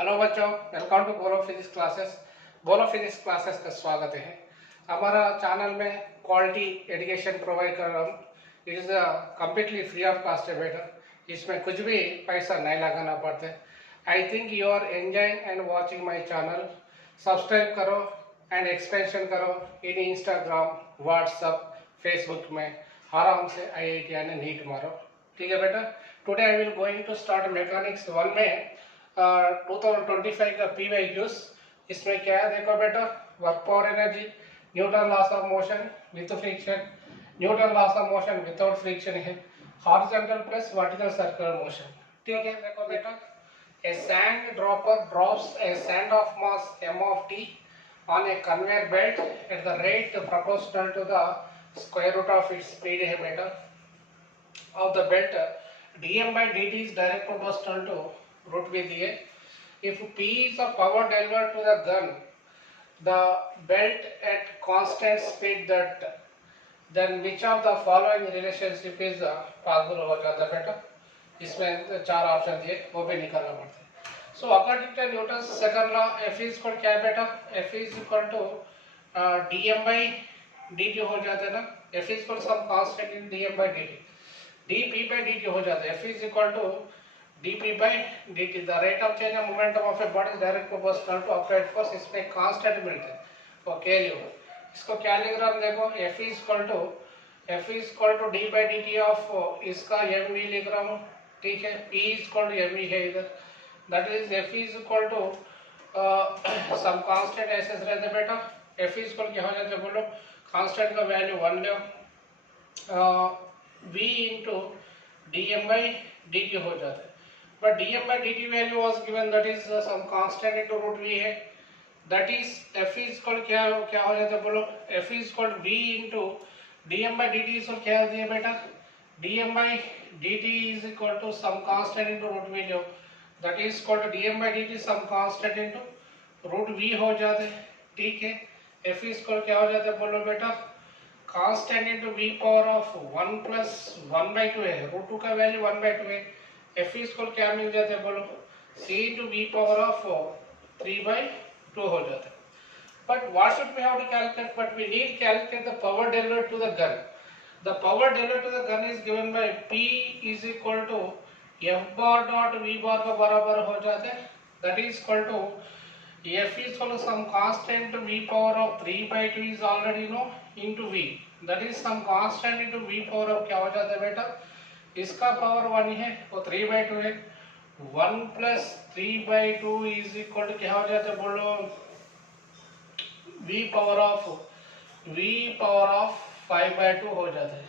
Hello बच्चों, welcome to बोलो physics classes. बोलो फिजिक्स क्लासेस का स्वागत है। हमारा चैनल में क्वालिटी एजुकेशन प्रोवाइड कर रहा हूँ। It is completely free of cost है बेटा। इसमें कुछ भी पैसा नहीं लगाना पड़ता। I think you are enjoying and watching my channel. Subscribe करो एंड एक्सपेंशन करो इन इंस्टाग्राम, व्हाट्सअप, फेसबुक में आराम से IIT यानी नीट मारो। ठीक है बेटा। Today I will going to start mechanics 1 में 2025 का PYQs। इसमें क्या है देखो बेटा, work power energy, Newton laws of motion with friction, Newton laws of motion without friction है, horizontal plus vertical circular motion. ठीक है देखो बेटा, a sand dropper drops a sand of mass m of t on a conveyor belt at the rate proportional to the square root of its speed है बेटा of the belt. dm by dt is direct proportional to root v दिए. If p is the power delivered to the gun, the belt at constant speed, that then which of the following relationship is possible हो जाता है बेटा। इसमें चार option दिए, वो भी निकालना पड़ता है। So according to Newton second law, F is equal क्या है बेटा, F is equal to dm by dt हो जाता है ना। F is equal some constant in dm by dt, dp by dt हो जाता है। F is equal to dp by dt, the rate of change of momentum of a body is direct proportional to applied force। इसमें constant मिलते हैं, okay लियो। इसको क्या लिख रहा हम देखो, F is equal to d by dt of इसका mv लिख रहा हूँ। ठीक है, P is equal to mv है इधर, that is F is equal to some constant ऐसे रहते बेटा। F इज इक्वल क्या हो जाता है बोलो, कांस्टेंट का value 1 low, v into dm by dt हो जाता है। but dm by dt value was given, that is some constant into root v है, that is F is equal क्या हो जाता है बोलो, F is equal v into dm by dt is क्या दिया बेटा, dm by dt is equal to some constant into root v low, that is equal to dm by dt some constant into root v हो जाते हैं। ठीक है, F is equal क्या हो जाता है बोलो बेटा, constant into v power of 1 plus 1 by 2 है, रूट 2 का वैल्यू 1 by 2 है। F इज इक्वल क्या मिल जाता है बोलो, c into v power of 3 by 2 हो जाता है। But what should we have to calculate? But we need calculate the power delivered to the gun. The power delivered to the gun is given by P is equal to F bar dot V bar का बराबर हो जाता है, that is equal to F is equal to some constant V power of 3 by 2 is already know into V, that is some constant into V power of क्या हो जाता है बेटा, इसका पावर 1 है वो 3 by 2 है, 1 plus 3 by 2 is equal to क्या हो जाता है बोलो, V power of 5 by 2 हो जाता है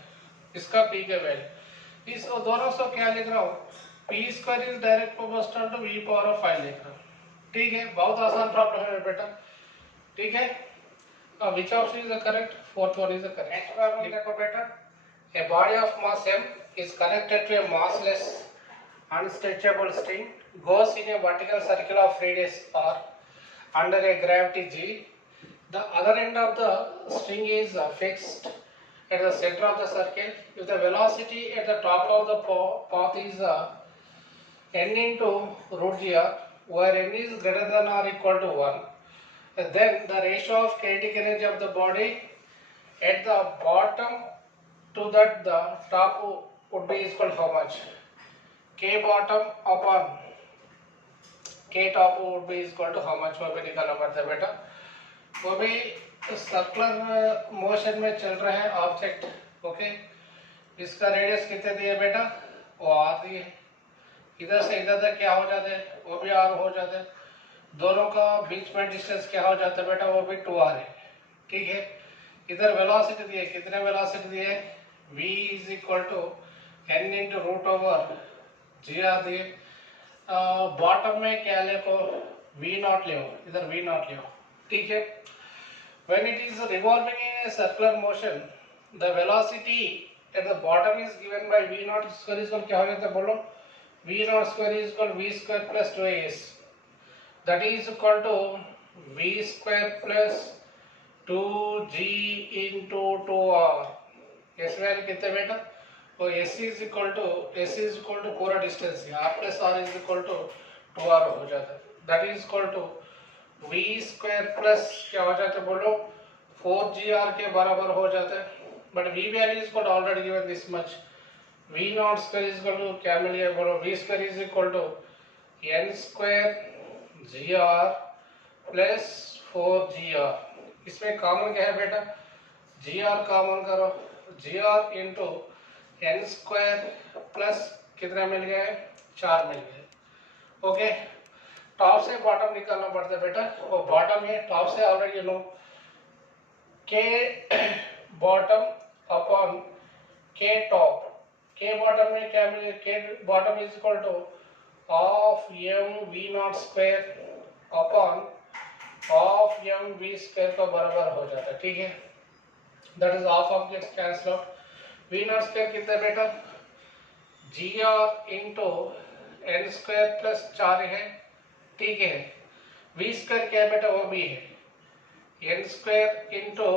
इसका P का वैल्यू। इस दोनों से क्या लिख रहा हूँ, P square is direct proportional to V power of 5 लिख रहा हूँ। ठीक है, बहुत आसान प्रॉब्लम है बेटा। ठीक है, which option is the correct? Fourth one is the correct। Next problem देखो बेटा, a body of mass m is connected to a massless unstretchable string, goes in a vertical circle of radius r under a gravity g. The other end of the string is fixed at the center of the circle. If the velocity at the top of the path is n into root gr, where n is greater than or equal to 1, then the ratio of kinetic energy of the body at the bottom to that the top would be equal to how much? K bottom upon K top would be equal to how much? वो भी निकालना पड़ता है बेटा। वो भी circular motion में चल रहा है ऑब्जेक्ट, ओके। इसका रेडियस कितने दिए बेटा, वो आर दिए, इधर से इधर तक क्या हो जाते हैं, वो भी आर हो जाते हैं, दोनों का बीच में डिस्टेंस क्या हो जाता है बेटा, वो भी 2r है। ठीक है, इधर वेलोसिटी दिए, कितने वेलोसिटी दिए, v is equal to n into root over ji r दिए। बॉटम में क्या लिखो, v नॉट ले, इधर v नॉट ले। ठीक है, when it is revolving in a circular motion, the velocity at the bottom is given by v naught square is equal क्या हो जाता है बोलो, v naught square is equal v square plus 2as, that is equal to v square plus 2g into 2r। s value कितने बेटा, तो s is equal to पूरा distance है, r plus r is equal to 2r हो जाता है। That is equal to v square plus क्या हो जाता है बोलो 4gr के बराबर हो जाता है, but v value is already given this much, v naught square is equal to क्या मिल गया बोलो, v square is equal to n square g r plus 4gr। इसमें कॉमन क्या है बेटा, जी आर कॉमन करो, G R into N square plus कितना मिल गया है 4 मिल गया। ओके, टॉप से बॉटम निकालना पड़ता है बेटा, वो बॉटम है, टॉप से already you know K bottom upon K top, K bottom में क्या मिले, K bottom is equal to of M V naught square upon of M V square का बराबर हो जाता है, ठीक है, that is of gets cancel out. V naught square कितना है बेटा, G R into N square plus 4 है, ठीक है, वी स्क्वायर क्या है बेटा वो भी है, n square into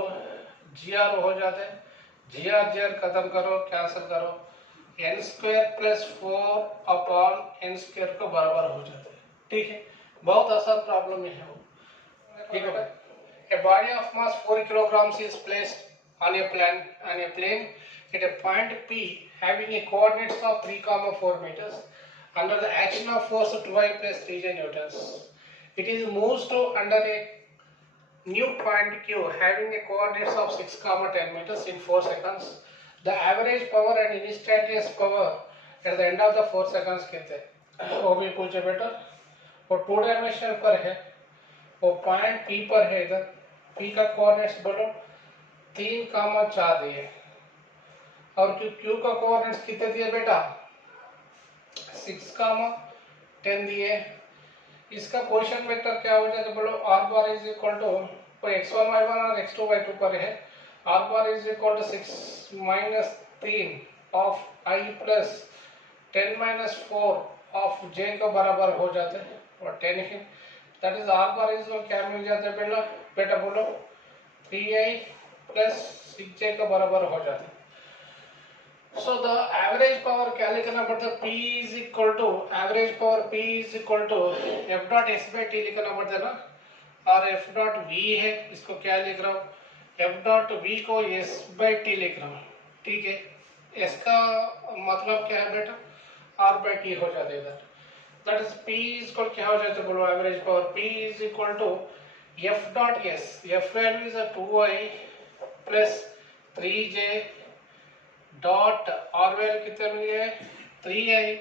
g r हो जाता है, जी आर खत्म करो कैंसिल करो, n square plus 4 upon n square को बराबर हो जाता है, ठीक है, बहुत आसान प्रॉब्लम है वो, ठीक है। A body of mass 4 kilograms is placed on a plane at a point P having a coordinates of 3,4 meters under the action of force 2I plus 3J newtons. It is moves to under a new point Q having a coordinates of 6,10 meters in 4 seconds. The average power and instantaneous power at the end of the 4 seconds कितने, वो भी पूछे बेटा, वो 2 dimensional पर है, वो point P पर है, इधर P का कोऑर्डिनेट्स बोलो 3,4 दिए, और Q का कोऑर्डिनेट्स कितने दिए बेटा 6,10 दिए। इसका पोजीशन वेक्टर क्या हो जाएगा बोलो, r bar is equal to x1 y1 और x2 y2 पर है, r bar is equal to 6 minus 3 of i plus 10 minus 4 of j का बराबर हो जाता है, और 10 है, that is r bar is क्या मिल जाता है बेटा, बेटा बोलो 3i प्लस 6j का बराबर हो जाता है। सो द एवरेज पावर क्या लिखना पड़ता है, P is equal to average power P is equal to F dot S by T लिखना पड़ता है ना, और एफ डॉट वी है, इसको क्या लिख रहा हूँ, एफ डॉट वी को एस बाई टी लिख रहा हूँ, ठीक है, एस का मतलब क्या है बेटा आर बाई टी हो जाता है इधर, that is P is equal क्या हो जाता है बोलो, average power P is equal to F dot S, F value is 2i plus 3j dot r value कितने मिल गए 3i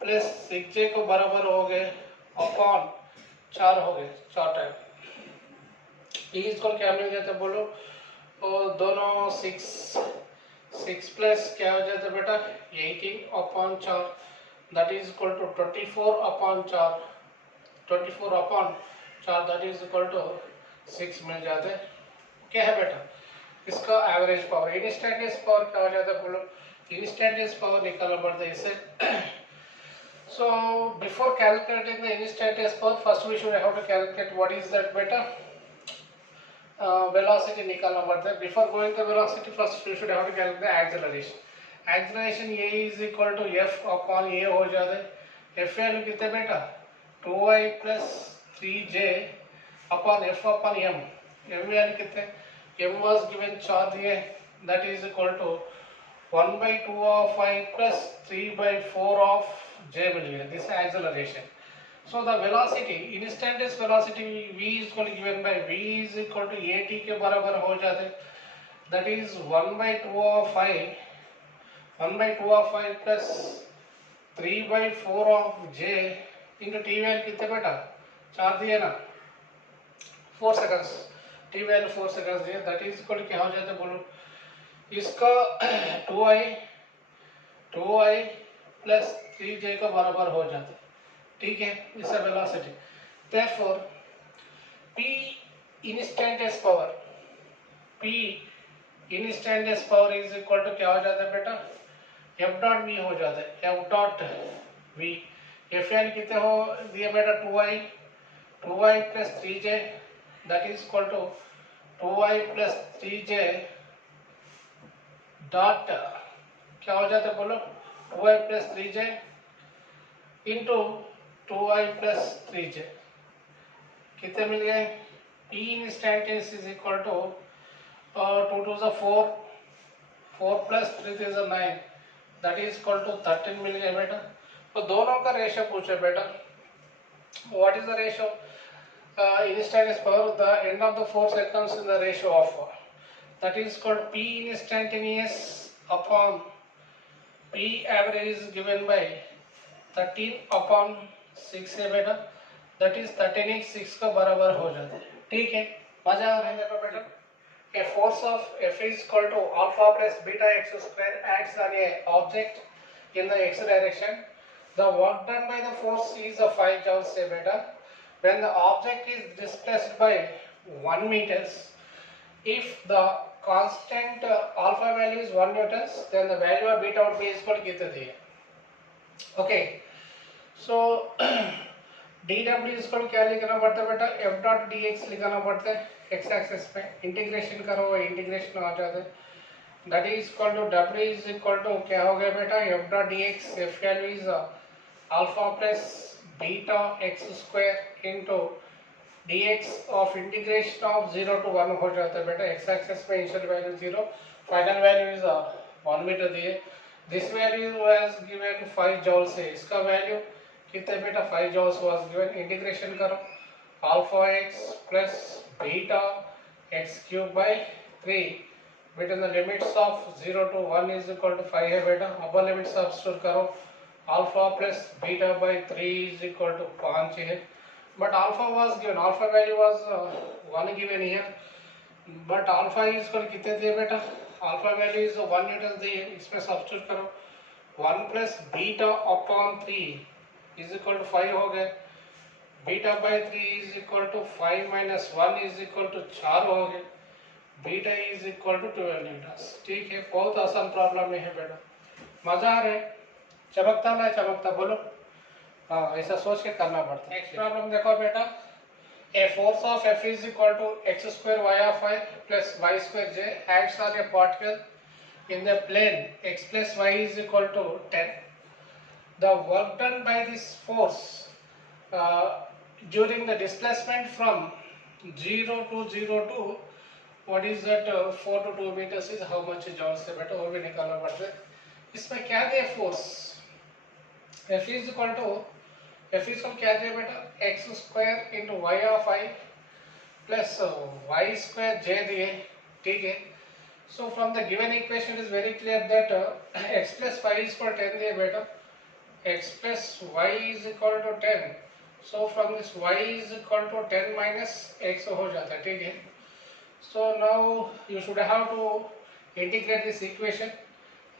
प्लस 6j को बराबर हो गए अपॉन 4 हो गए, 4 टाइम P इसको क्या मिल जाता है बोलो, और दोनों 6 प्लस क्या हो जाता है बेटा 18 upon 4, that is equal to 24 upon 4, 24 upon 4 that is equal to 6 मिल जाते हैं, क्या है बेटा इसका एवरेज पावर। इंस्टेंटेनियस पावर क्या हो जाता है बोलो, इंस्टेंटेनियस पावर निकालना पड़ता है इससे। So before calculating the instantaneous power first we should have to calculate what is that बेटा वेलोसिटी निकालना पड़ता है। Before going to velocity first we should have to calculate the acceleration. Acceleration A is equal to F upon A हो जाता है, F value कितना बेटा 2i plus 3j upon F upon M, M value कितने m was given 4 दिए, that is equal to 1/2 of I plus 3/4 of j मिल गया, this is acceleration. So the velocity, instantaneous velocity v is equal to given by v is equal to at के बराबर हो जाते, that is 1/2 of I plus 3/4 of j into t value कितने बेटा 4 दिए ना, 4 seconds, T value 4 seconds दिए, that is equal क्या हो जाता है बोलो, इसका 2i प्लस 3j का बराबर हो जाता है, ठीक है, इसका velocity. Therefore P instantaneous power is equal to क्या हो जाता है बेटा एफ डॉट वी हो जाता है, F dot v, F n कितने हो दिए बेटा 2i plus 3j that is equal to 2i plus 3j dot क्या हो जाता है बोलो 2i plus 3j into 2i plus 3j, कितने मिल गए? P instantaneous is equal to 2 to the 4, 4 plus 3 is a 9, that is equal to 13 मिल गए बेटा। तो दोनों का रेशियो पूछे बेटा, what is the ratio? Instantaneous power, the end of the force comes in the ratio of, that is called P instantaneous upon P average is given by 13 upon 6 है बेटा, that is 13 6 का बराबर हो जाता है। ठीक है, मजा आ रहा है बेटा। A force of F is equal to alpha plus beta x square acts on a object in the x direction. The work done by the force is a 5 joules से बेटा। When the object is displaced by 1 meters, if the constant alpha value is 1 newtons, then the value of beta would be equal to कितने दिए? Okay, so dw is equal क्या लिखना पड़ता है बेटा? f dot dx लिखना पड़ता है x एक्सिस पे, इंटीग्रेशन करो इंटीग्रेशन आ जाता है, that is equal to w is equal to क्या हो गया बेटा? f dot dx, f value is alpha plus beta x square into dx of integration of 0 to 1 हो जाता है बेटा। x एक्सिस पे initial value 0, final value is 1 metre दिए। This value was given 5 joule से, इसका वैल्यू कितने बेटा? 5 joules was given। इंटीग्रेशन करो, alpha x plus beta x cube by 3 between the limits of 0 to 1 is equal to 5 है बेटा। अपर लिमिट सब्स्टिट्यूट करो, alpha plus beta by 3 is equal to 5 है, but alpha was given, alpha value was 1 given here, but alpha is equal कितने दिए बेटा? alpha value is 1 Newton दिए, इसमें substitute करो, 1 plus beta upon 3 is equal to 5 हो गए, beta by 3 is equal to 5 minus 1 is equal to 4 हो गए, beta is equal to 12 newton. ठीक है, बहुत आसान प्रॉब्लम है बेटा, मजा आ रहा है? चमकता ना चमकता बोलो? हाँ, ऐसा सोच के करना पड़ता है। नेक्स्ट प्रॉब्लम देखो बेटा, a force of F is equal to x square y of I plus y square j acts on a particle in the plane x plus y is equal to 10. The work done by this force during the displacement from 0 to 0 to what is that 4 to 2 meters is how much joules से बेटा, वो भी निकालना पड़ता है। इसमें क्या दिया force? F is equal to क्या दिया बेटा? x square into y of I plus y square j दिए। ठीक है, so from the given equation it is very clear that x plus y is equal to 10 दिए बेटा, x plus y is equal to 10, so from this y is equal to 10 minus x हो जाता है। ठीक है, so now you should have to integrate this equation.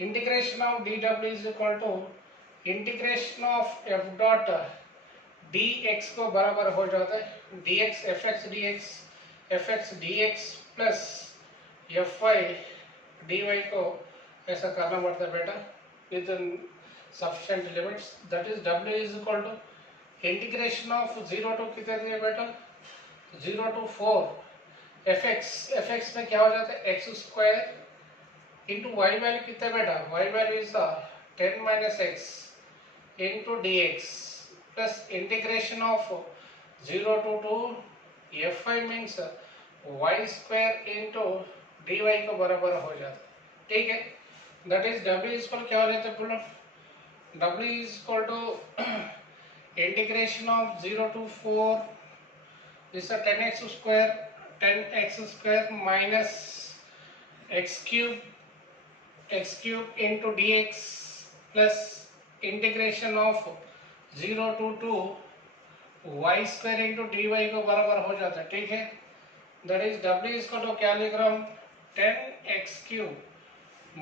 Integration of dw is equal to integration of f dot dx को बराबर हो जाता है dx fx dx plus fy dy को ऐसा करना पड़ता है बेटा within sufficient limits, that is w is equal to integration of 0 to कितने दिए बेटा? 0 to 4 fx में क्या हो जाता है? x square into y value कितने बेटा? y value is 10 minus x into dx plus integration of 0 to 2 fy means y square into dy को बराबर हो जाता है। ठीक है, that is w is equal क्या हो जाता है बोलो? w is equal to integration of 0 to 4, this is 10x square minus x cube into dx plus integration of 0 to 2 y square into dy को बराबर हो जाता है। ठीक है, that is w is equal to क्या लिख रहा हूँ? 10x cube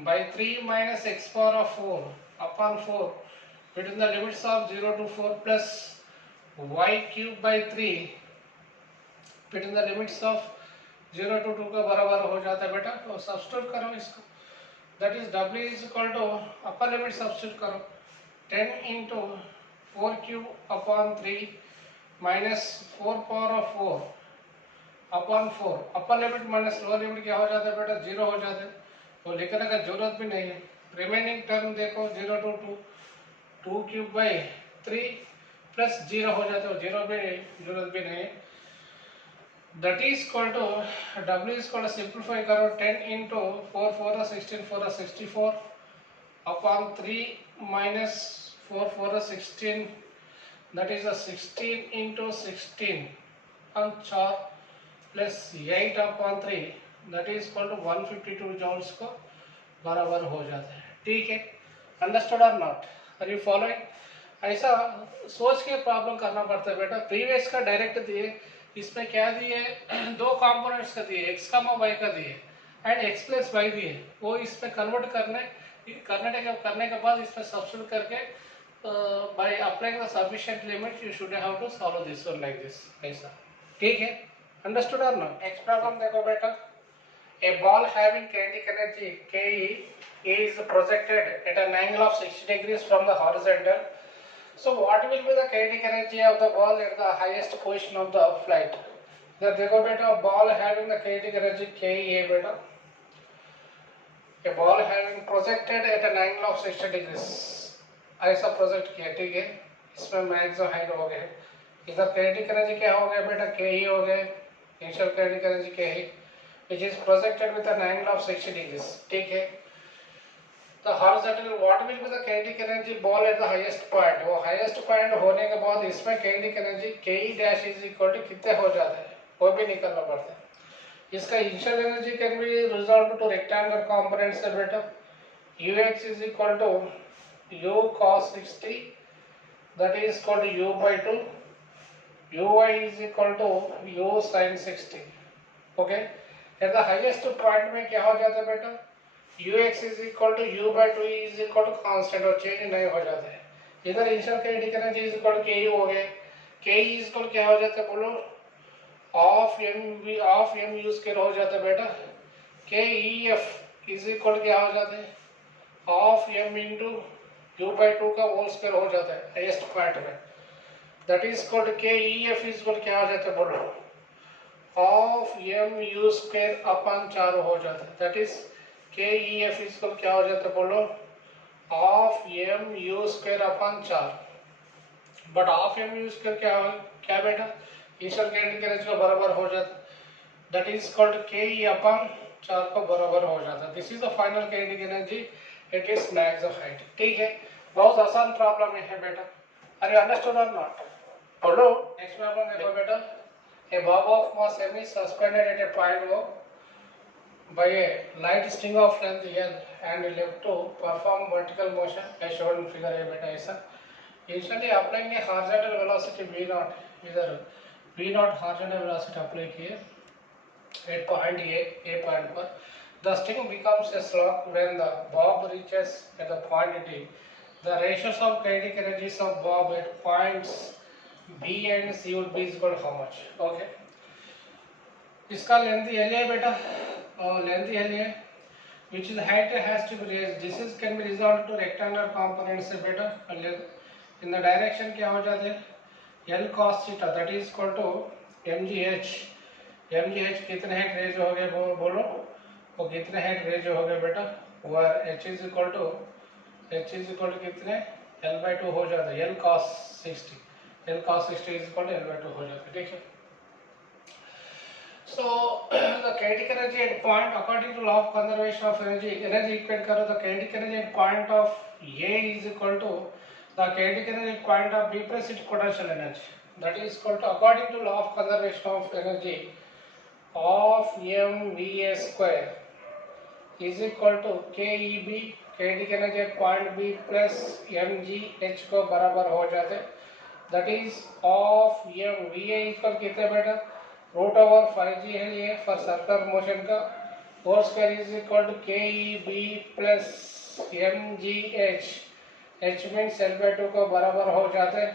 by 3 minus x power of 4 upon 4 between the limits of 0 to 4 plus y cube by 3 between the limits of 0 to 2 का बराबर हो जाता है बेटा। तो सब्स्टिट्यूट करो इसको, that is w is equal to upper limit substitute करो 10 into 4 cube upon 3 minus 4 power of 4 upon 4, upper limit minus lower limit क्या हो जाता है बेटा? 0 हो जाता है, तो लिखने का जरूरत भी नहीं है। रिमेनिंग टर्म देखो 0 to 2 cube by 3 प्लस 0 हो जाता है, 0 भी जरूरत भी नहीं है। that is equal to W is equal to simplify करो 10 into 4 4 the 16 4 the 64 upon 3 minus 4 4 the 16, that is a 16 into 16 on 4 plus 8 upon 3, that is equal to 152 joules को बराबर हो जाता है. ठीक है, अंडरस्टूड और नॉट, आर यू फॉलोइंग? ऐसा सोच के प्रॉब्लम करना पड़ता है बेटा. प्रीवियस का डायरेक्ट दिए, इसमें क्या दिए, दो कंपोनेंट्स का दिए, x का वाई का दिए एंड x प्लस वाई दिए. वो इसमें कन्वर्ट करने के बाद इसमें सब्स्टिट्यूट करके by applying the sufficient limit you should have to solve this one like this. ऐसा ठीक है, अंडरस्टूड और नॉट? नेक्स्ट प्रॉब्लम देखो बेटा. A ball having kinetic energy Ke is projected at an angle of 60 degrees from the horizontal. So what will be the kinetic energy of the ball at the highest position of the flight? इधर देखो बेटा, ball having the kinetic energy Ke बेटा, a ball having projected at an angle of 60 degrees, ऐसा project किया. ठीक है, इसमें maximum height हो गए. इधर kinetic energy क्या हो गया बेटा, Ke हो गए. Initial kinetic energy Ke which is projected with an angle of 60 degrees. ठीक है, the horizontal, what will be the kinetic energy ball at the highest point? वो highest point होने के बाद इसमें kinetic energy Ke dash is equal to कितने हो जाते हैं, वो भी निकालना पड़ता है. इसका initial energy can be resolved to rectangular components से बेटा. Ux is equal to u cos 60, that is equal to u by 2. Uy is equal to u sin 60. Okay. At the highest point में क्या हो जाता है बेटा, ux is equal to u by 2 is equal to constant और change नहीं हो जाता है. इधर initial kinetic energy is equal to ke हो गए. ke is equal क्या हो जाता है बोलो, ऑफ m u स्क्वायर हो जाता है बेटा. kef is equal क्या हो जाता है, half m into u by 2 का होल स्क्वायर हो जाता है हाईएस्ट पॉइंट में. That is equal to kef is equal क्या हो जाता है बोलो, half m u square upon 4 हो जाता है. दैट इज के ई एफ इसको क्या हो जाता है बोलो, half m u square upon 4. But half m u square क्या बेटा, इनिशियल किनेटिक एनर्जी को बराबर हो जाता है. दैट इज कॉल्ड के ई अपन 4 को बराबर हो जाता है. This is the final kinetic energy at its maximum height. ठीक है, बहुत आसान प्रॉब्लम है बेटा. आर यू अंडरस्टूड और नॉट? बोलो. नेक्स्ट प्रॉब्लम देखो बेटा. A bob of mass m is suspended at a point O by a light string of length L and left to perform vertical motion as shown in figure A beta. ऐसा initially applying a horizontal velocity v0, इधर v0 horizontal velocity apply किए at point A point पर. The string becomes a slug when the bob reaches at the point D. The ratios of kinetic energies of bob at points B and C would be equal to how much? Okay. इसका length L है बेटा, और length L है which is height has to be raised. This is can be resolved to rectangular component से बेटा. in the direction क्या हो जाते हैं, L cos theta, that is equal to mgh. mgh कितने हेड रेज हो गए बोलो, वो कितने हेड रेज हो गए बेटा, where h is equal to कितने, L by 2 हो जाता है. L cos 60, L cos 60 is equal to L by 2 हो जाता है. ठीक है. So the kinetic energy at point, according to law of conservation of energy equate करो, the kinetic energy at point of A is equal to the kinetic energy at point of B plus its potential energy. That is equal to, according to law of conservation of energy of mva square is equal to KEB, kinetic energy at point B plus mgh को बराबर हो जाते हैं. That is of mva equal कितने बेटा, root over 5g है ये for circular motion का. Four square is equal to K E B plus M G H. H means L by 2 को बराबर हो जाते हैं.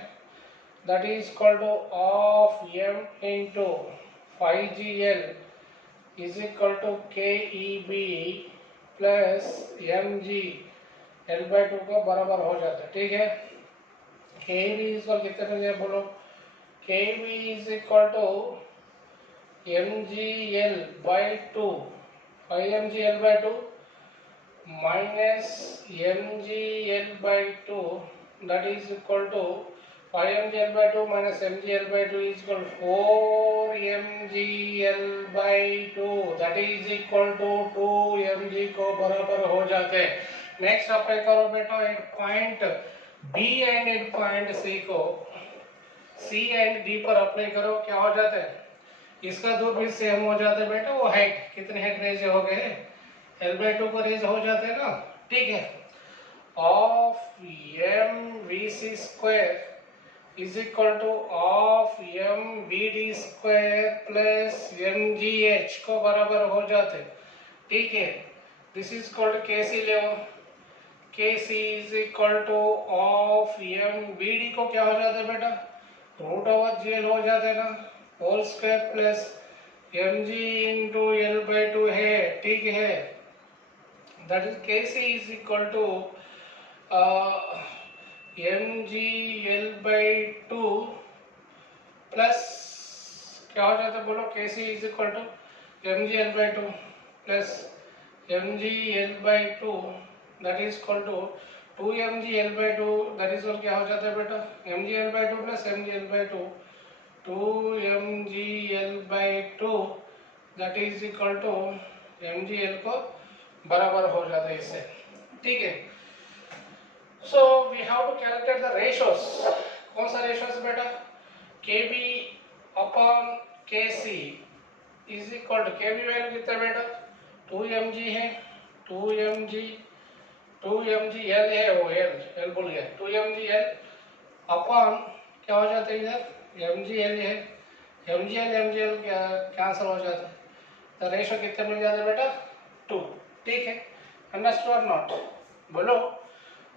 That is equal to of M into 5gl is equal to K E B plus M G L by 2 को बराबर हो जाता है. ठीक है, K E B is equal कितने में बोलो, K E B is equal to mgl by 2, 5mgl by 2 minus mgl by 2, that is equal to 5 mgl by 2 minus mgl by 2 is equal to 4 mgl by 2, that is equal to 2 mg को बराबर हो जाते हैं। Next apply करो बेटा एक point B and एक point सी को सी एंड डी पर अप्लाई करो, क्या हो जाता है, इसका दूर भी सेम हो जाता है बेटा। वो हाइट कितने हाइट रेज हो गए, एल बाई 2 को रेज हो जाते हैं ना, ठीक है। Half M v c square is equal to of m v d square plus m g h को बराबर हो जाते, ठीक है। दिस इज कॉल्ड kc ले, kc is equal to of m v d को क्या हो जाता है बेटा, रूट ओवर gl हो जाता है ना, whole square plus mg into l by 2 है, ठीक है। That is kc is equal to mgl by 2 plus क्या हो जाता है बोलो, kc is equal to mgl by 2 plus mgl by 2 that is equal to 2 mgl by 2, that is क्या हो जाता है बेटा, mgl by 2 plus mgl by 2, 2 mgl by 2 that is equal to mgl को बराबर हो जाता है इससे, ठीक है। So we have to calculate the ratios. कौन सा ratios बेटा, kb upon kc is equal to kb value कितना बेटा 2 mg है, 2 mg l है, वो l बोल गया, 2 mg l upon क्या हो जाता है इधर mg l है, mg l कैंसिल हो जाता है, तो रेशियो कितना मिल जाता है बेटा 2, ठीक है। अंडरस्टूड और नॉट बोलो,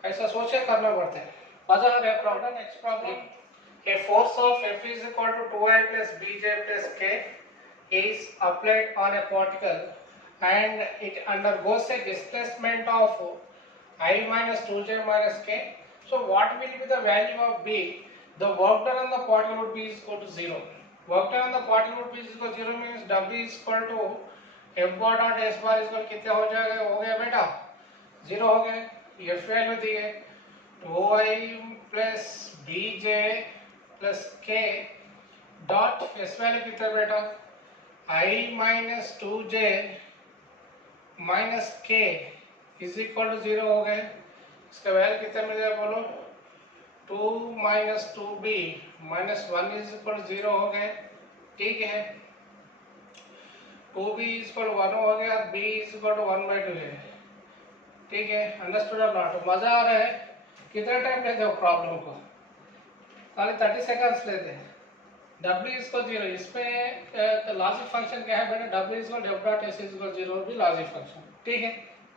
ऐसा सोचे करना पड़ता है। Other problem, next problem, a force of F is equal to 2I plus Bj plus K is applied on a particle and it undergoes a displacement of I minus 2J minus K. So what will be the value of B? The work done on the particle would be equal to 0. Work done on the particle would be equal to 0 means W is equal to F bar dot S bar is equal कितना हो जाएगा, हो गया बेटा 0 हो गए, F value दी है 2I plus Bj plus K dot S value कितना बेटा I minus 2J minus K is equal to 0 हो गए, इसका वैल्यू कितना मिल जाएगा बोलो 2 minus 2B minus 1 is equal to 0 हो गए, ठीक है। 2B इज इक्वल टू 1 हो गया, B इज इक्वल टू 1/2 है, ठीक है। अंडरस्टूड और नॉट, मजा आ रहा है, कितना टाइम लेते हो प्रॉब्लम को, खाली 30 सेकंड्स लेते हैं। W इज इक्वल 0, इसमें लॉजिक फंक्शन क्या है बेटा, W is equal f dot s is equal 0 भी लॉजिक फंक्शन, ठीक है।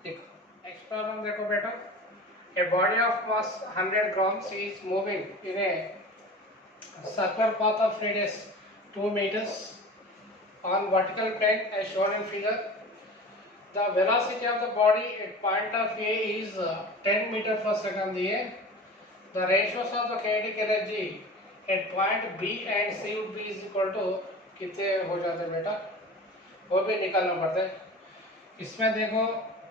देखो नेक्स्ट प्रॉब्लम देखो बेटा, a body of mass 100 grams is moving in a circular path of radius 2 meters on vertical plane as shown in figure. The velocity of the body at point of A is 10 meter per second दिए। The ratios of the kinetic energy at point B and C would be is equal to कितने हो जाते हैं बेटा, वो भी निकालना पड़ता है। इसमें देखो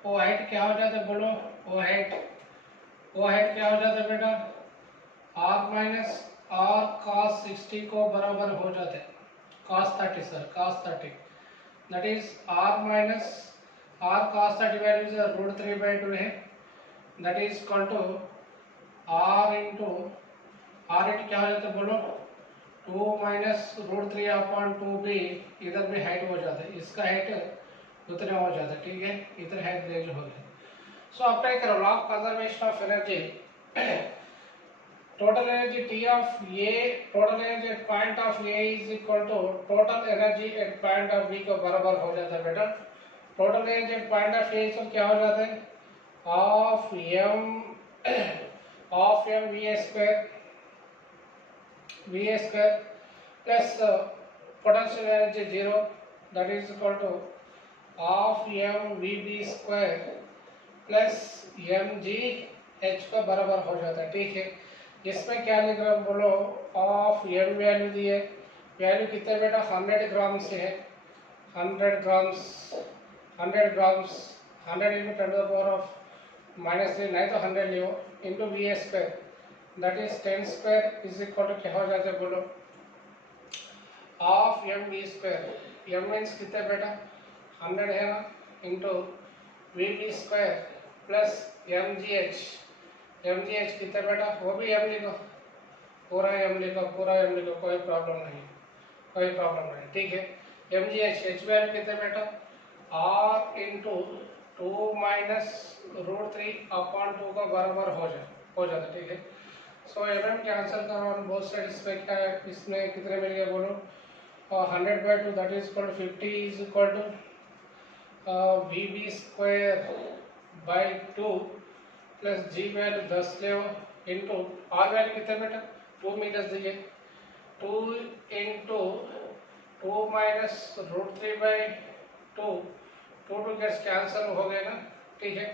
वो हाइट क्या हो जाता है बोलो, वो हाइट क्या हो जाता है बेटा r माइनस r cos 60 को बराबर हो जाते हैं, cos 30 sir, cos 30 that is r minus r cos 30 value is √3/2 है, that is equal to r into क्या हो जाता है बोलो 2 माइनस √3/2b, इधर भी हाइट हो जाता है, इसका हाइट उतना हो जाता है, ठीक है, इधर हाइट रेंज हो गया। सो अप्लाई करो law of conservation of energy, total energy T of A, total energy at point of A is equal to total energy at point of B को बराबर हो जाता है बेटा। Total energy at point of A तो क्या हो जाता है half m V A square plus potential energy 0 that is equal to half m VB square plus mg h का बराबर हो जाता है, ठीक है। इसमें क्या लिख रहा हूँ बोलो, ऑफ m वैल्यू दी है, वैल्यू कितने बेटा 100 ग्राम से है, 100 grams 100 into 10 to the power of -3, नहीं तो 100 लियो into V square that is 10 square is equal to क्या हो जाता है बोलो, half M V square. M means कितने बेटा 100 है ना, into V B square plus M G H कितने बेटा, वो भी एम लिखो, पूरा एम लिखो, पूरा एम लिखो, कोई प्रॉब्लम नहीं, कोई प्रॉब्लम नहीं, ठीक है। एम जी एच वैल्यू कितने बेटा, r into 2 minus root 3 upon 2 का बराबर हो जाता, ठीक है। सो एम एम कैंसिल करो ऑन बोथ साइड, इसमें क्या है, इसमें कितने मिल गए बोलो, 100/2 that is equal to 50 is equal to v B square by 2 plus g value 10 ले इंटू आर वैल्यू कितने बेटा 2 मीटर्स दिए, 2 into 2 minus root 3/2, 2 gets cancel हो गए ना, ठीक है।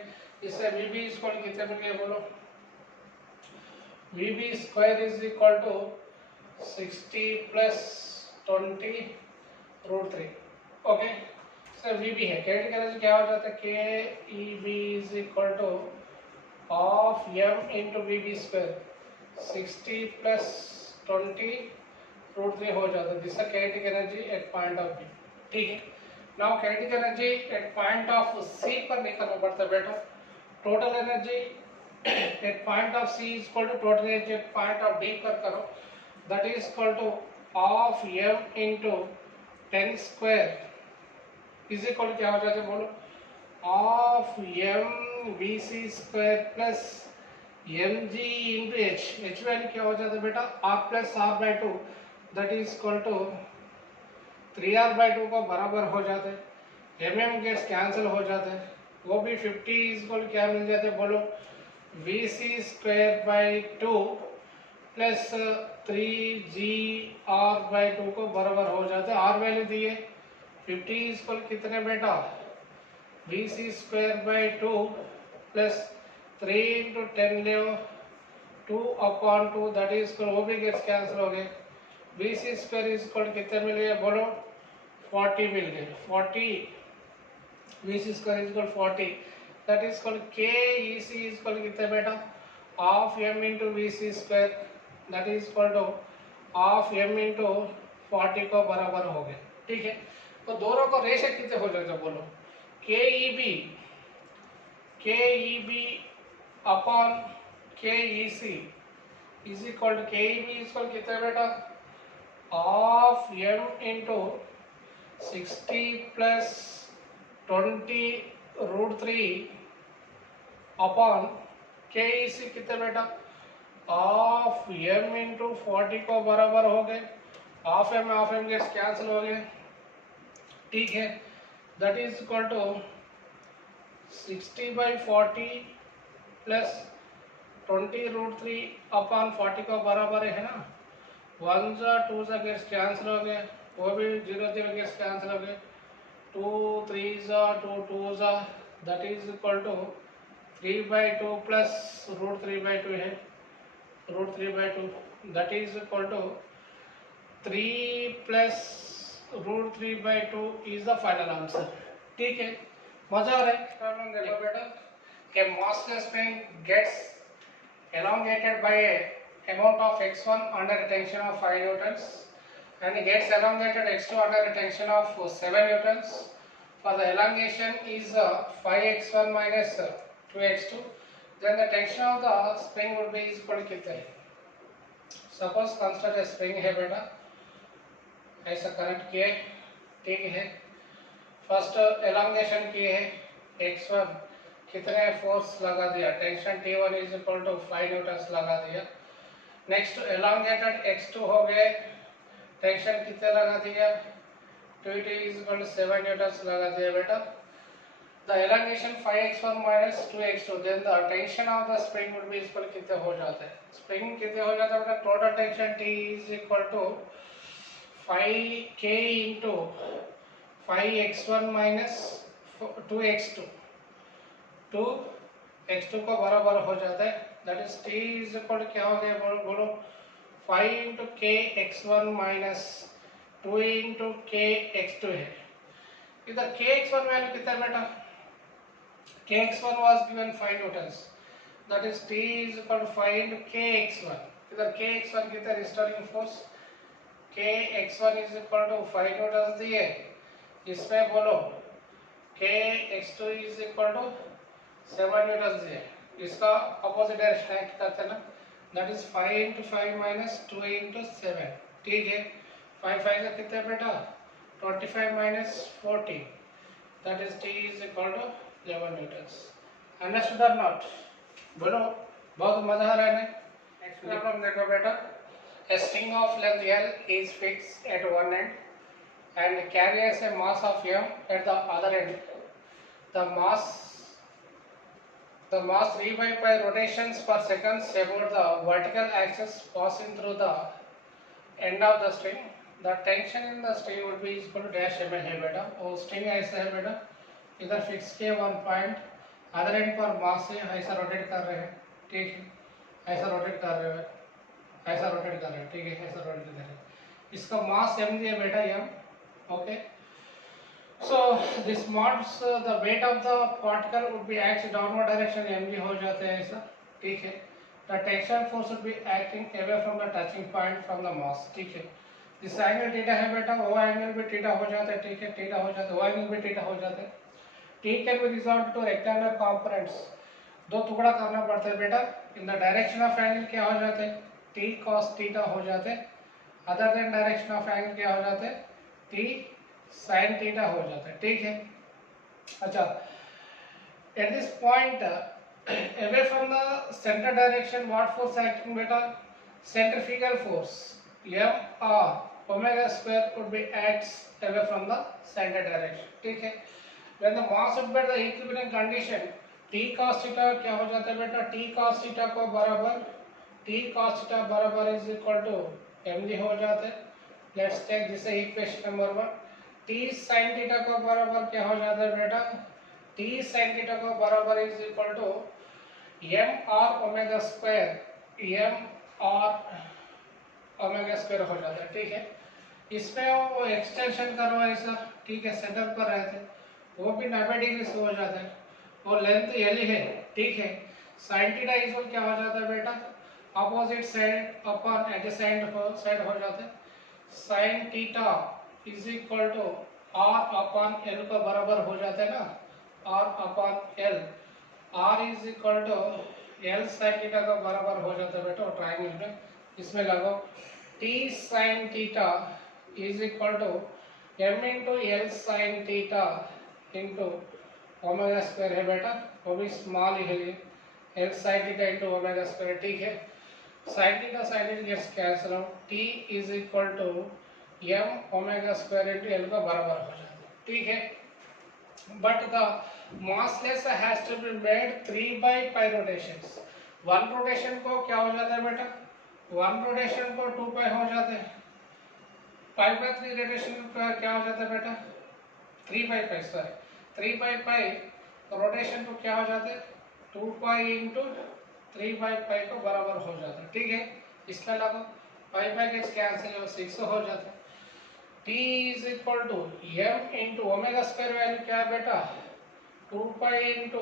इससे वी बी स्क्वायर कितने मिल गए बोलो, V B square is equal to 60 plus 20 root 3, okay. Sir V B है, कैटेगरी एनर्जी क्या हो जाता है, K E B is equal to of M into V B square, 60 plus 20 root 3 हो जाता है, this category energy at point of B, ठीक है। Now category energy at point of C पर निकालना पड़ता है बेटा, total energy at point of c is equal to total energy at point of d पर करो, that is equal to of M into 10 square is equal क्या हो जाता है बोलो, half M v c square plus M g into h value क्या हो जाता है बेटा, r plus r by 2 that is equal to 3r/2 का बराबर हो जाता है, एम एम गेट्स कैंसिल हो जाता है, वो भी 50 इज इक्वल क्या मिल जाता है बोलो, v c square by 2 plus 3gr/2 को बराबर हो जाता है, आर वैल्यू दिए 50 इज इक्वल कितने बेटा, v c square by 2 plus 3 into 10 ले 2 अपॉन 2 दैट इज इक्वल, वो भी गेट्स कैंसिल हो गए, v c square is equal कितने मिल गए बोलो, 40 मिल गए, 40 v c square is equal 40 that is equal K E C is equal कितने बेटा, half m into v c square that is equal to half m into 40 को बराबर हो गए, ठीक है। तो दोनों को रेशो कितने हो जाएगा बोलो, K E B upon K E C is equal to, K E B is equal कितने बेटा, half M into 60 plus 20 root 3 upon K E सी कितने बेटा, ऑफ एम इंटू 40 को बराबर हो गए, हाफ एम गेट्स कैंसिल हो गए, ठीक है। That is equal to 60/40 plus 20 root 3 upon 40 को बराबर है ना, 1 जा 2 जा गेट्स कैंसिल हो गए, वो भी 0 गेट्स कैंसिल हो गए, 2 3 जा 2 2 जा that is equal to 3/2 plus root 3/2 है, root 3/2 that is equal to 3 plus root 3/2 is the final answer, ठीक है। मजा आ रहा है, प्रॉब्लम देखो बेटा, a massless spring gets elongated by a amount of x1 under a tension of 5 newtons and it gets elongated x2 under a tension of 7 newtons. For the elongation is 5x1 minus 2x2, then the tension of the spring would be is equal to कितना है, suppose consider a spring है बेटा, ऐसा connect किए, ठीक है। First elongation किए है, x1 कितने फोर्स लगा दिया, tension T1 is equal to 5 newton लगा दिया। नेक्स्ट एलोंगेटेड x2 हो गए, टेंशन कितने लगा दिया, T2 is equal to 7 Newton लगा दिया बेटा। The elongation 5x1 minus 2x2, then the tension of the spring would be equal कितने हो जाता है, स्प्रिंग कितने हो जाता है बेटा, total tension T is equal to 5k into 5x1 minus 2x2, 2x2 को बराबर हो जाता है, that is T is equal क्या हो गया बोलो, 5 इंटू के x1 माइनस 2 इंटू के x2 है। इधर के x1 वैल्यू कितना है बेटा, के x1 was given 5 Newton's, that is T is equal to find kx1. इधर kx1 कितना restoring force, kx1 is equal to 5 Newton दिए, इसमें बोलो kx2 is equal to 7 Newton दिए, इसका अपोजिट डायरेक्शन एक्ट करते हैं ना, that is 5 into 5 minus 2 into 7. ठीक है, 5 5 का कितना बेटा 25 minus 40, that is T is equal to 11 newtons. Understood or not? बोलो, बहुत मजा आ रहा है ना? Next problem देखो बेटा, a string of length L is fixed at one end and carries a mass of M at the other end. The mass 3 by pi rotations per second about the vertical axis passing through the end of the string. The tension in the string would be equal to dash ml है बेटा, वो string ऐसा है बेटा, इधर fix किया 1 point, other and पर मास से ऐसा रोटेट कर रहे हैं, ठीक है, ऐसा रोटेट कर रहे हैं, ऐसा रोटेट कर रहे हैं, ठीक है, ऐसा रोटेट कर रहे हैं, इसका मास m दिया बेटा m, okay. So this mass the weight of the particle would be acts downward direction mg हो जाते हैं ऐसा, ठीक है. The tension force would be acting away from the touching point from the mass, ठीक है. This angle theta है बेटा, वो एंगल भी थीटा हो जाता है, ठीक है, थीटा हो जाता है, वो एंगल भी थीटा हो जाता है. T can be resolved to rectangular components, दो टुकड़ा करना पड़ता है बेटा. In the direction of angle क्या हो जाते हैं, T cos थीटा हो जाते हैं, other than direction of angle क्या हो जाते हैं, T sin थीटा हो जाता है, ठीक है. अच्छा, at this point away from the center direction what force acting बेटा, centrifugal force m r omega square would be acts away from the center direction, ठीक है. When the mass would be at the equilibrium condition, T cos theta क्या हो जाता है बेटा, T cos theta को बराबर, T cos theta बराबर is equal to mg हो जाता है. Let's take this equation number 1. T sin theta को बराबर क्या हो जाता है बेटा, T sin theta को बराबर is equal to m r omega square, m r omega square हो जाता है, ठीक है. इसमें वो एक्सटेंशन करवा ऐसा, ठीक है, सेंटर पर रहते हैं, वो भी 90 डिग्री से हो जाता है, और लेंथ L है, ठीक है. sin थीटा इक्वल क्या हो जाता है बेटा, opposite side upon adjacent side हो जाता है. sin theta is equal to r upon L का बराबर हो जाता है ना, r upon L, r is equal to L sin theta का बराबर हो जाता है बेटा, ट्रायंगल में इसमें लगाओ, T sin theta is equal to m into L sin theta into omega square है बेटा, वो भी स्मॉल ही है, L sin theta into omega square, ठीक है. sin theta gets cancel out, T is equal to m omega square into L का बराबर हो जाता है, ठीक है. But the massless has to be made 3 by pi rotations. One rotation को क्या हो जाता है बेटा, वन रोटेशन को 2 पाई हो जाते हैं, पाई बाय 3 रोटेशन का क्या हो जाता है बेटा, 3 by pi, sorry 3 by pi rotation को क्या हो जाते हैं, 2 पाई इंटू 3 बाई पाई को बराबर हो जाता है, ठीक है. इसमें लगो पाई बाई गेट्स कैंसिल हो, 6 हो जाता है. T is equal to m into omega square value क्या है बेटा, 2 pi into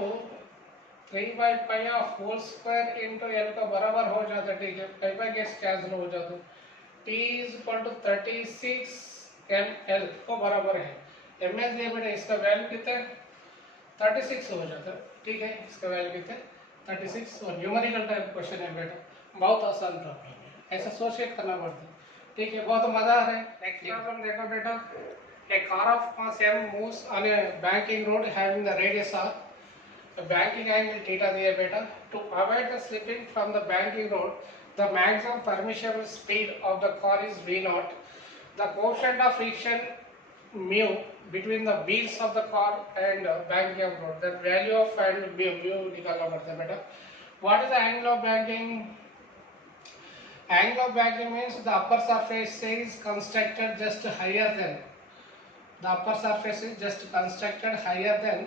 3 by pi of whole square into L का बराबर हो जाता है, ठीक है. पाई बाई गेट्स कैंसिल हो जाता है. T is equal to 36 ml को बराबर है, ml दिया बेटा, इसका वैल्यू कितना है 36 हो जाता है, ठीक है. इसका वैल्यू कितना है 36, और न्यूमेरिकल टाइप क्वेश्चन है बेटा, बहुत आसान प्रॉब्लम है, ऐसा सोच के करना पड़ता है, ठीक है. बहुत मजा आ रहा है. नेक्स्ट प्रॉब्लम देखो बेटा, a car of mass m moves on a banking road having the radius r, the banking angle theta दिया बेटा. To avoid the slipping from the banking road, the maximum permissible speed of the car is v0. The coefficient of friction mu between the wheels of the car and banking of road, the value of angle mu निकालना पड़ता है बेटा. What is the angle of banking? Angle of banking means the upper surface is constructed just higher than, the upper surface is just constructed higher than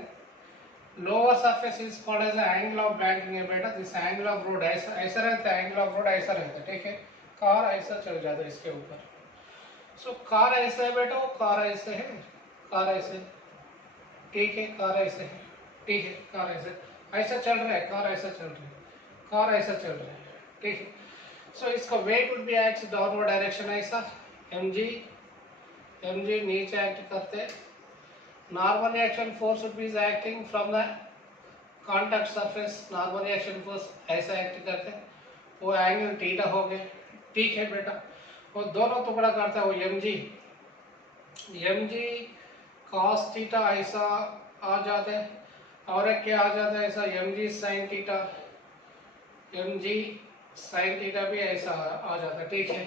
lower surface is called as the angle of banking है बेटा. This angle of road ऐसा रहता है, angle of road ऐसा रहता है, ठीक है. कार ऐसा चल जाता है इसके ऊपर, सो कार ऐसा है बेटा, वो कार ऐसे है, कार ऐसे, ठीक है, कार ऐसे है, ठीक है, कार ऐसे ऐसा चल रहा है, कार ऐसा चल रहा है, कार ऐसा चल रहा है, ठीक है। सो इसका weight would be act downward direction ऐसा, mg नीचे एक्ट करते, normal reaction force would be acting from the contact surface, normal reaction force ऐसा एक्ट करते, वो एंगल थीटा हो गए, ठीक है बेटा। वो दोनों टुकड़ा करता है, वो mg cos थीटा ऐसा आ जाता है, और एक क्या आ जाता है ऐसा mg sin theta, mg sin theta भी ऐसा आ जाता है, ठीक है।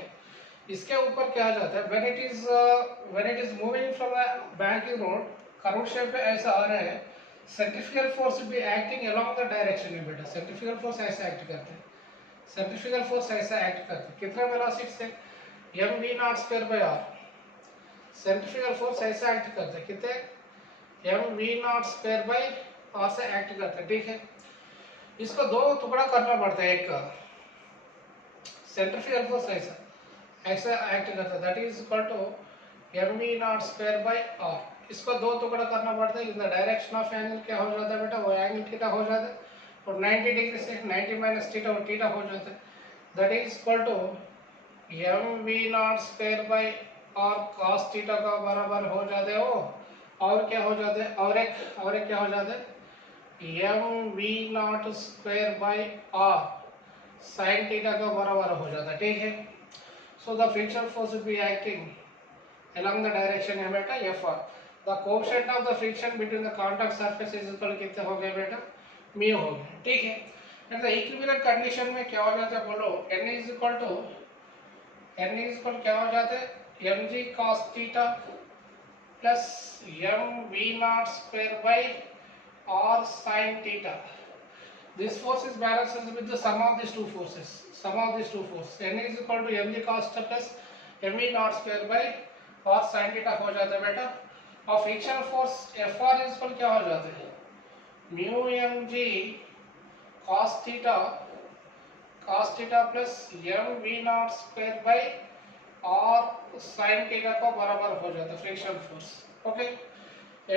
इसके ऊपर क्या आ जाता है, when it is moving from a banking road curved shape पे ऐसा आ रहा है, सेंट्रीफ्यूगल फोर्स भी एक्टिंग along the डायरेक्शन में बेटा, सेंट्रीफ्यूगल फोर्स ऐसा एक्ट करते हैं, सेंट्रीफ्यूगल फोर्स ऐसा एक्ट करते हैं, कितना वेलोसिटी से, mv naught square by r, centrifugal force ऐसा एक्ट करते हैं, कितने, mv naught square by r से एक्ट करते हैं, ठीक है। इसको दो टुकड़ा करना पड़ता है, एक सेंट्रीफ्यूगल फोर्स ऐसा एक्ट करता है, that is equal to mv naught square by r, इसको दो टुकड़ा करना पड़ता है, in the direction of angle क्या हो जाता है बेटा, वो एंगल थीटा हो जाता है, और 90 डिग्री से 90 माइनस थीटा और थीटा हो जाता है, that is equal to mv naught square by r cos theta का बराबर हो जाते हो, और क्या हो जाते हैं, और एक क्या हो जाता है, mv naught square by r sin theta का बराबर हो जाता है, ठीक है। So the friction force will be acting along the direction है बेटा Fr, the coefficient of the friction between the contact surface is equal कितने हो गए बेटा, mu हो गए, ठीक है। एंड द इक्विवेलेंट कंडीशन में क्या हो जाता है बोलो, n is equal क्या हो जाता है, mg cos theta plus mv naught square by r sin theta, this force is balanced with the sum of these two forces, n is equal to mg cos theta plus mv naught square bye और sin theta हो जाता है बेटा, और friction force Fr is equal क्या हो जाता है, mu mg cos theta plus mv naught square bye और sin थीटा को बराबर हो जाता है friction force, okay.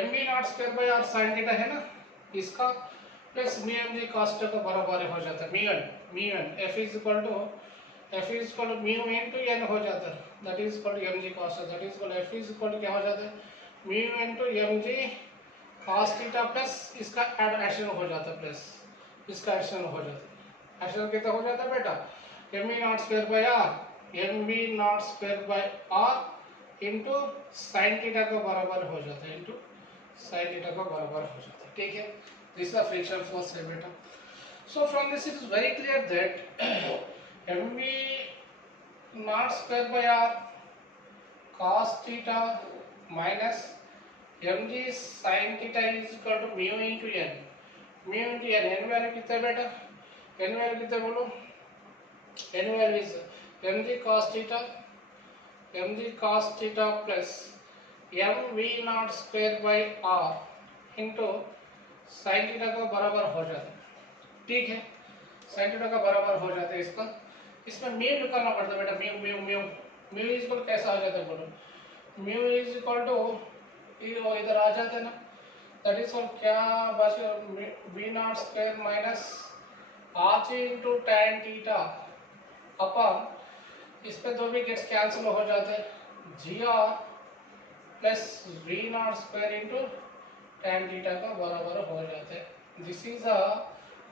mv naught square bye और sin थीटा है ना, इसका plus mu mg cos theta को बराबर हो जाता है mu n, F is equal to mu into n हो जाता है, that is equal to mg cos theta, that is equal F is equal to क्या हो जाता है, mu into mg cos theta plus इसका एडिशन हो जाता है, प्लस इसका एडिशन हो जाता है, एडिशन कितना हो जाता है बेटा, mv naught square by r, mv naught square by r into sin theta का बराबर हो जाता है, इनटू sin थीटा का बराबर हो जाता है, ठीक है। This is the friction force है बेटा। So from this it is very clear that mv naught square by r cos theta minus mg sin theta is equal to mu into n, n value कितना है बेटा, n value कितना बोलो, n value is mg cos theta plus mv naught square by r into sin theta का बराबर हो जाता है, ठीक है, sin थीटा का बराबर हो जाता है, इसका इसमें म्यू निकालना पड़ता है बेटा, म्यू इज इक्वल कैसा आ जाता है बोलो, म्यू इज इक्वल टू इधर आ जाते हैं ना, दैट इज फॉर क्या बचा, v naught square minus r into tan theta अपन, इस पे दो भी गेट्स कैंसिल हो जाते हैं, gr plus v naught square into tan theta का बराबर हो जाते हैं। This is a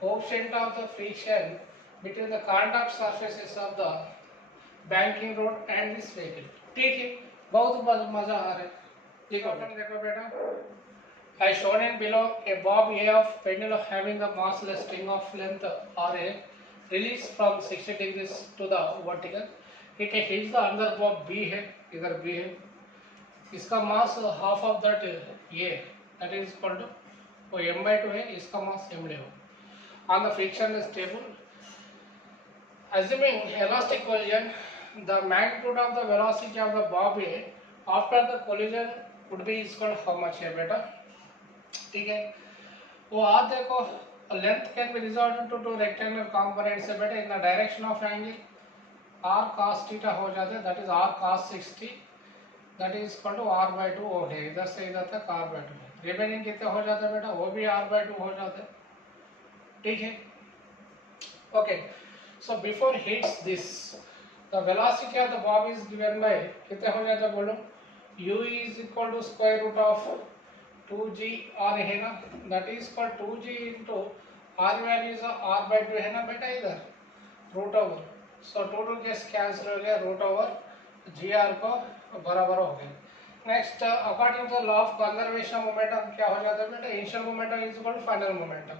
coefficient of the friction between the contact surfaces of the banking road and this vehicle, ठीक है, बहुत मजा आ रहा है, ठीक है। अपन देखो बेटा, I shown in below a bob A of pendulum having a massless string of length RA released from 60 degrees to the vertical. It hits the अंदर bob B है, इधर B है, इसका mass half of that A, that is equal to वो m/2 है, इसका मास m हो। On the friction stable, assuming elastic collision, the magnitude of the velocity of the bob A after the collision would be equal how much है बेटा, ठीक है। वो आप देखो, length can be resolve into two rectangular components है बेटा, in the direction of angle r cos theta हो जाता है, that is r cos 60, that is equal to r/2 हो गया, इधर से इधर तक r/2, रिमेनिंग कितना हो जाता है बेटा, वो भी r/2 हो जाता है, ठीक है। Okay, so before hits this, the velocity of the bob is given by कितने हो जाता है बोलो, u is equal to square root of 2g r है ना, that is for 2g into r value is r by 2 है ना बेटा इधर रूट ओवर, सो 2 गैस कैंसिल हो गया, रूट ओवर जी आर को बराबर हो गया। Next according to the law of conservation of momentum क्या हो जाता है बेटा, initial momentum is equal to final momentum.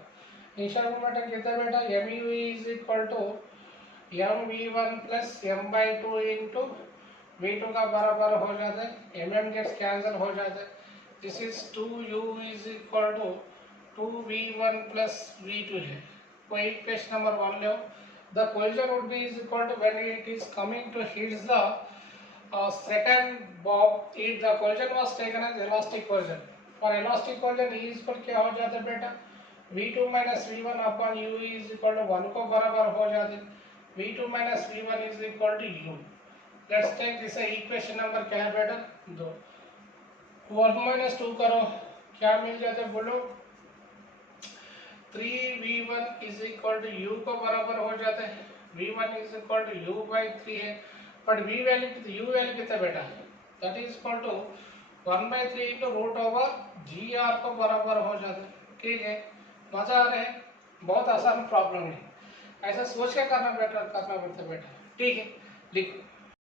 Initial momentum कितना बेटा, M U is equal to M V one plus M by two into V two का बराबर हो जाता है, एम एम गेट्स कैंसिल हो जाता है, this is 2u is equal to 2v1 plus v2 है। कोई इक्वेशन नंबर 1 लो, the collision would be is equal to when it is coming to hit the second bob, if the collision was taken as elastic collision, for elastic collision E is पर क्या हो जाता है बेटा, v2 minus v1 upon u is equal to 1 को बराबर हो जाते हैं, v2 minus v1 is equal to u। let's take this equation number क्या है बेटा 2, 1 minus 2 करो क्या मिल जाता है बोलो, 3v1 is equal to u को बराबर हो जाता है, v1 is equal to u by 3 है, but v value u value कितना बेटा, that is equal to 1 by 3 into root over ji R को बराबर हो जाता है। ठीक है, मजा आ रहा है, बहुत आसान प्रॉब्लम है, ऐसा सोच के करना पड़ता बेटा। ठीक है, लिखो।